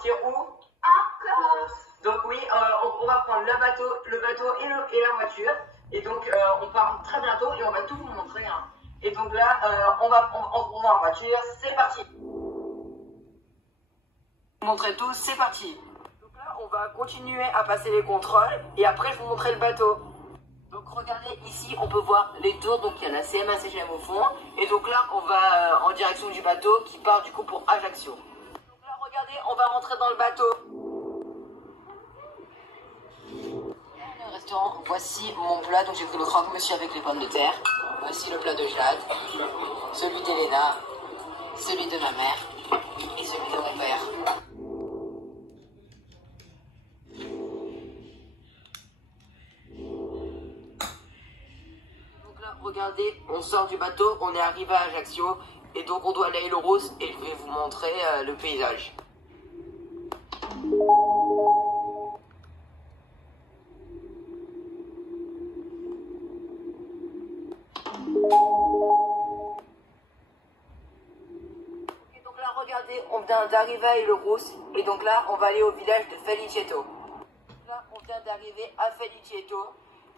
partir où? En Corse. Donc oui, on va prendre le bateau et la voiture. Et donc on part très bientôt et on va tout vous montrer. Hein. Et donc là, on va en voiture, c'est parti. Vous montrer tout, c'est parti. Donc là, on va continuer à passer les contrôles et après je vous montrerai le bateau. Donc regardez, ici on peut voir les tours, donc il y a la CMA CGM au fond. Et donc là, on va en direction du bateau qui part du coup pour Ajaccio. Donc là, regardez, on va rentrer dans le bateau. Le restaurant, voici mon plat, donc j'ai pris le croque-monsieur avec les pommes de terre. Voici le plat de Jade, celui d'Elena, celui de ma mère et celui de mon père. Donc là, regardez, on sort du bateau, on est arrivé à Ajaccio et donc on doit aller à Île-aux-Roses et je vais vous montrer le paysage. Regardez, on vient d'arriver à Île-aux-Roses et donc là on va aller au village de Felicetto. Là on vient d'arriver à Felicetto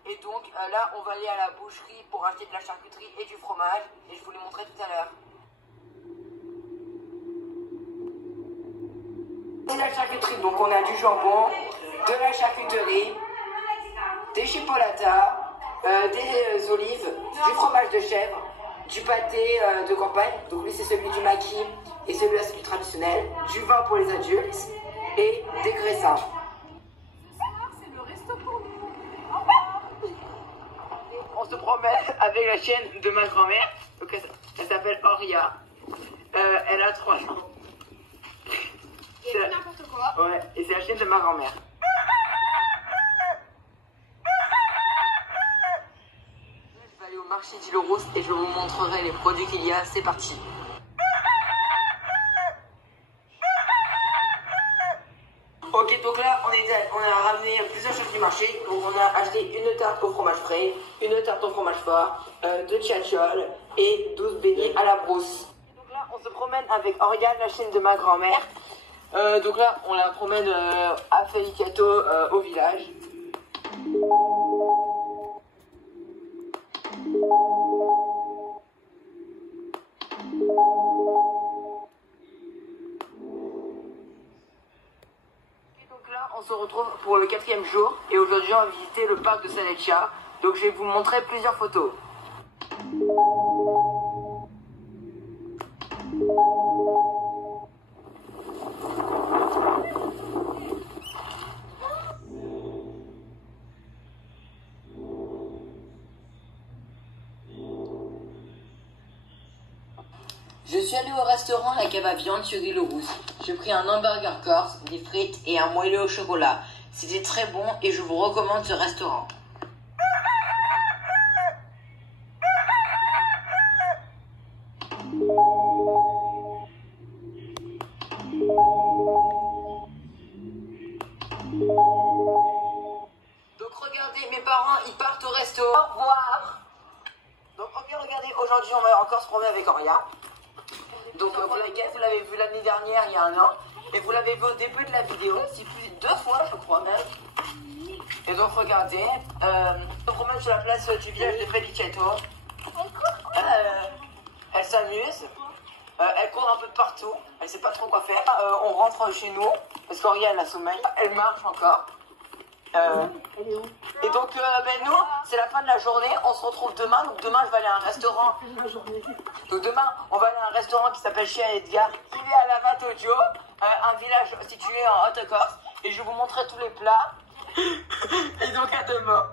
et donc là on va aller à la boucherie pour acheter de la charcuterie et du fromage et je vous l'ai montré tout à l'heure. C'est la charcuterie, donc on a du jambon, de la charcuterie, des chipolatas, des olives, du fromage de chèvre, du pâté de campagne, donc lui c'est celui du maquis et celui-là c'est du traditionnel, du vin pour les adultes et des graissins. Ce soir, c'est le resto pour nous. Au revoir. On se promène avec la chienne de ma grand-mère, donc elle s'appelle Oria, elle a 3 ans. Et n'importe quoi. Ouais, et c'est la chienne de ma grand-mère. Je vais aller au marché d'Île-aux-Roses et je vous montrerai les produits qu'il y a, c'est parti. Ok, donc là, on a ramené plusieurs choses du marché. Donc on a acheté une tarte au fromage frais, une tarte au fromage fort, 2 tchatchols et 12 beignets à la brousse. Donc là, on se promène avec Oriane, la chienne de ma grand-mère. Donc là, on la promène à Felicetto, au village. On se retrouve pour le 4e jour et aujourd'hui on va visiter le parc de Saleccia. Donc je vais vous montrer plusieurs photos. Je suis allée au restaurant La Cave à Viande sur Île-aux-Roses. J'ai pris un hamburger corse, des frites et un moelleux au chocolat. C'était très bon et je vous recommande ce restaurant. Donc regardez, mes parents ils partent au resto. Au revoir. Donc regardez, aujourd'hui on va encore se promener avec Oria. Donc vous l'avez vu l'année dernière, il y a 1 an. Et vous l'avez vu au début de la vidéo, c'est plus 2 fois je crois même. Et donc regardez, on se promène sur la place du village de Felicetto. Elle s'amuse, elle court un peu de partout, elle sait pas trop quoi faire. On rentre chez nous, parce qu'Oria elle a sommeil, elle marche encore. Et donc nous, c'est la fin de la journée, on se retrouve demain. Donc demain je vais aller à un restaurant. Donc demain on va aller à un restaurant qui s'appelle Chez Edgar, qui est à Lavatoggio, un village situé en Haute-Corse. Et je vais vous montrer tous les plats. Et donc à demain.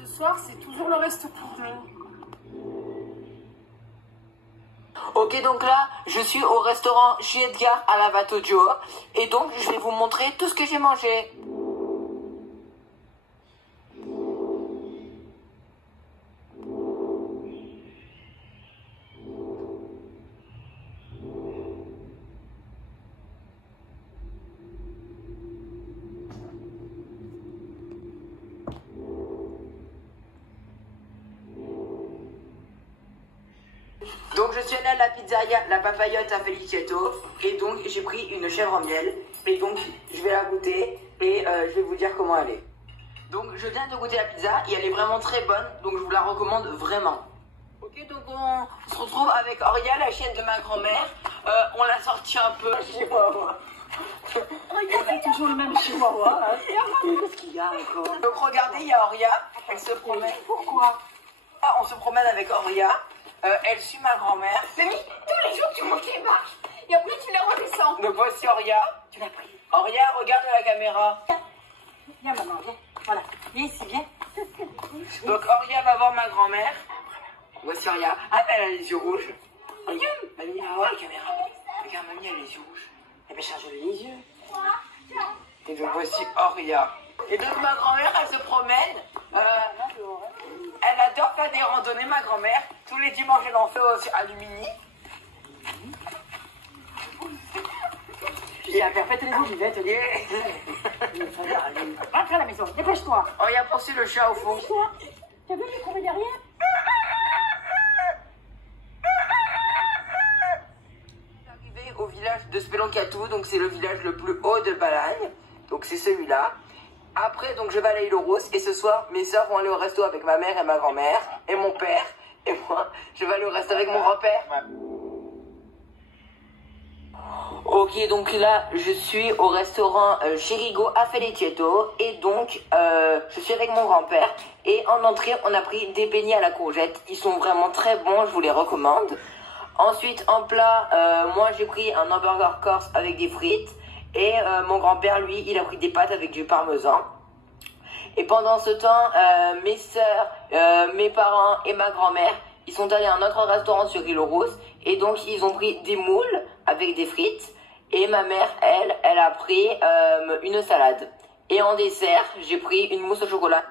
Ce soir, c'est toujours le resto pour nous. Ok, donc là, je suis au restaurant chez Edgar à Lavatoggio. Et donc, je vais vous montrer tout ce que j'ai mangé. Donc je suis allée à la pizzeria La Papayotte à Felicetto et donc j'ai pris une chèvre en miel et donc je vais la goûter et je vais vous dire comment elle est. Donc je viens de goûter la pizza et elle est vraiment très bonne, donc je vous la recommande vraiment. Ok, donc on se retrouve avec Oria, la chienne de ma grand-mère. On l'a sortie un peu. Chihuahua. Regarde, c'est toujours le même chihuahua. Hein. Qu'est-ce qu'il y a encore? Donc regardez, il y a Oria, elle se promène. Pourquoi? On se promène avec Oria, elle suit ma grand-mère. Mamie, tous les jours tu montes les marches et après tu les redescends. Donc voici Oria. Tu l'as pris. Oria, regarde la caméra. Viens maman, viens. Voilà, viens ici, viens. Donc Oria va voir ma grand-mère. Voici Oria. Ah, elle a les yeux rouges. Regarde, mamie, va voir la caméra. Regarde, mamie, elle a les yeux rouges. Elle va charger les yeux. Et donc voici Oria. Et donc ma grand-mère, elle se promène. Elle adore faire des randonnées, ma grand-mère. Tous les dimanches, elle en fait aussi à Lumini. J'ai affaire, faites les jours, j'y vais te dire. Rentre à la maison, dépêche-toi. Oria poursuit le chat au fond. Dépêche-toi. T'as vu, j'ai trouvé derrière. Arrivé au village de Speloncatou, donc c'est le village le plus haut de Balagne. Donc c'est celui-là. Après, donc je vais à l'île Rousse et ce soir, mes soeurs vont aller au resto avec ma mère et ma grand-mère et mon père. Et moi, je vais aller au resto avec mon grand-père. Ok, donc là, je suis au restaurant Chirigo à Felicetto et donc je suis avec mon grand-père et en entrée, on a pris des beignets à la courgette. Ils sont vraiment très bons, je vous les recommande. Ensuite, en plat, moi j'ai pris un hamburger corse avec des frites et mon grand-père, lui, il a pris des pâtes avec du parmesan. Et pendant ce temps, mes soeurs, mes parents et ma grand-mère, ils sont allés à un autre restaurant sur Île Rousse et donc ils ont pris des moules avec des frites. Et ma mère, elle a pris une salade. Et en dessert, j'ai pris une mousse au chocolat.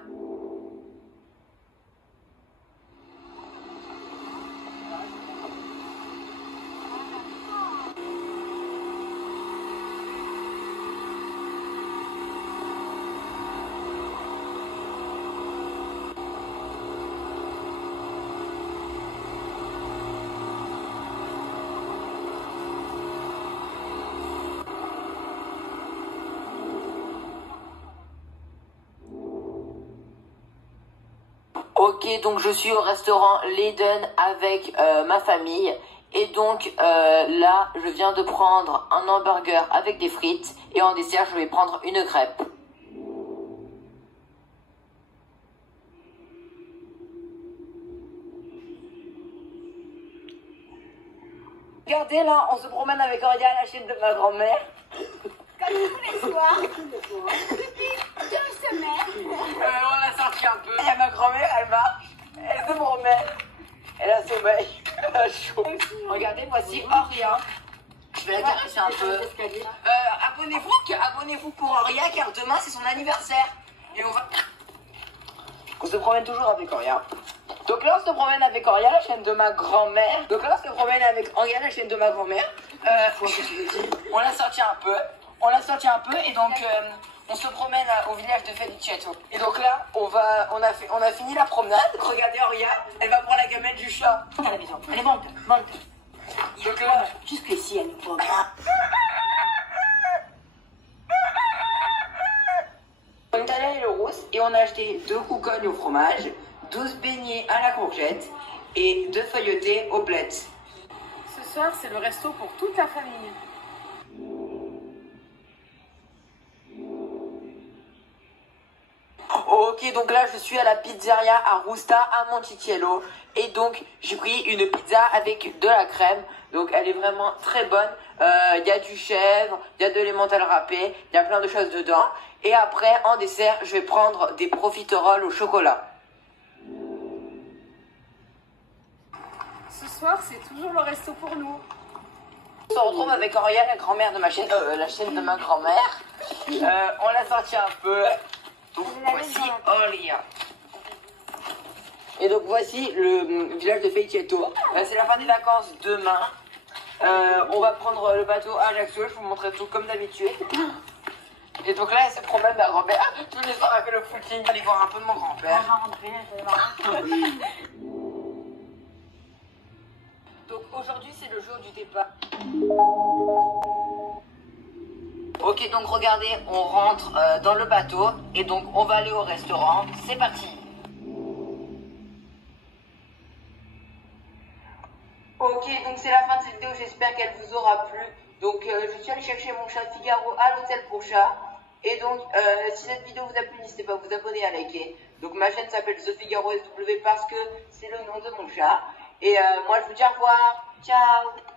Ok, donc je suis au restaurant L'Eden avec ma famille. Et donc là, je viens de prendre un hamburger avec des frites. Et en dessert, je vais prendre une crêpe. Regardez là, on se promène avec Aurélia, la chienne de ma grand-mère. Comme tous les soirs. Depuis 2 semaines. On l'a sorti un peu. Il y a ma grand-mère, elle marche. Elle se promène. Elle a sommeil. Elle a chaud. Regardez, voici Auria. Je vais la caresser un peu. Abonnez-vous pour Auria car demain c'est son anniversaire. Et on se promène toujours avec Auria. Donc là on se promène avec Auria, la chaîne de ma grand-mère. On l'a sorti un peu. Et donc on se promène au village de Felicetto. Et donc là on a fini la promenade. Regardez Auria, elle va prendre la gamelle du chat. Monte à la maison. Allez, monte. Donc là, Jusqu'ici, elle nous prend. on est allé à l'île Rousse et on a acheté 2 cougognes au fromage, 12 beignets à la courgette et 2 feuilletés aux blettes. Ce soir, c'est le resto pour toute la famille. Ok, donc là je suis à la pizzeria à Rusta à Monticello et donc j'ai pris une pizza avec de la crème, donc elle est vraiment très bonne. Il y a du chèvre, il y a de l'emmental râpé, il y a plein de choses dedans. Et après en dessert je vais prendre des profiteroles au chocolat. Ce soir, c'est toujours le resto pour nous. On se retrouve avec Auria, la grand-mère de ma chaîne, la chaîne de ma grand-mère. On l'a sorti un peu. Donc voici Auria. Et donc voici le village de Felicetto. C'est la fin des vacances demain. On va prendre le bateau à Ajaccio, je vous montrerai tout comme d'habitude. Et donc là, elle se promène ma grand-mère. Tous les soirs, elle fait le footing. Allez voir un peu de mon grand-père. Donc jour du départ. Ok, donc regardez, on rentre dans le bateau et donc on va aller au restaurant. C'est parti. Ok, donc c'est la fin de cette vidéo, j'espère qu'elle vous aura plu. Donc je suis allée chercher mon chat Figaro à l'hôtel pour chat. Et donc si cette vidéo vous a plu, n'hésitez pas à vous abonner, à liker. Donc ma chaîne s'appelle The Figaro SW parce que c'est le nom de mon chat. Et moi je vous dis au revoir, ciao.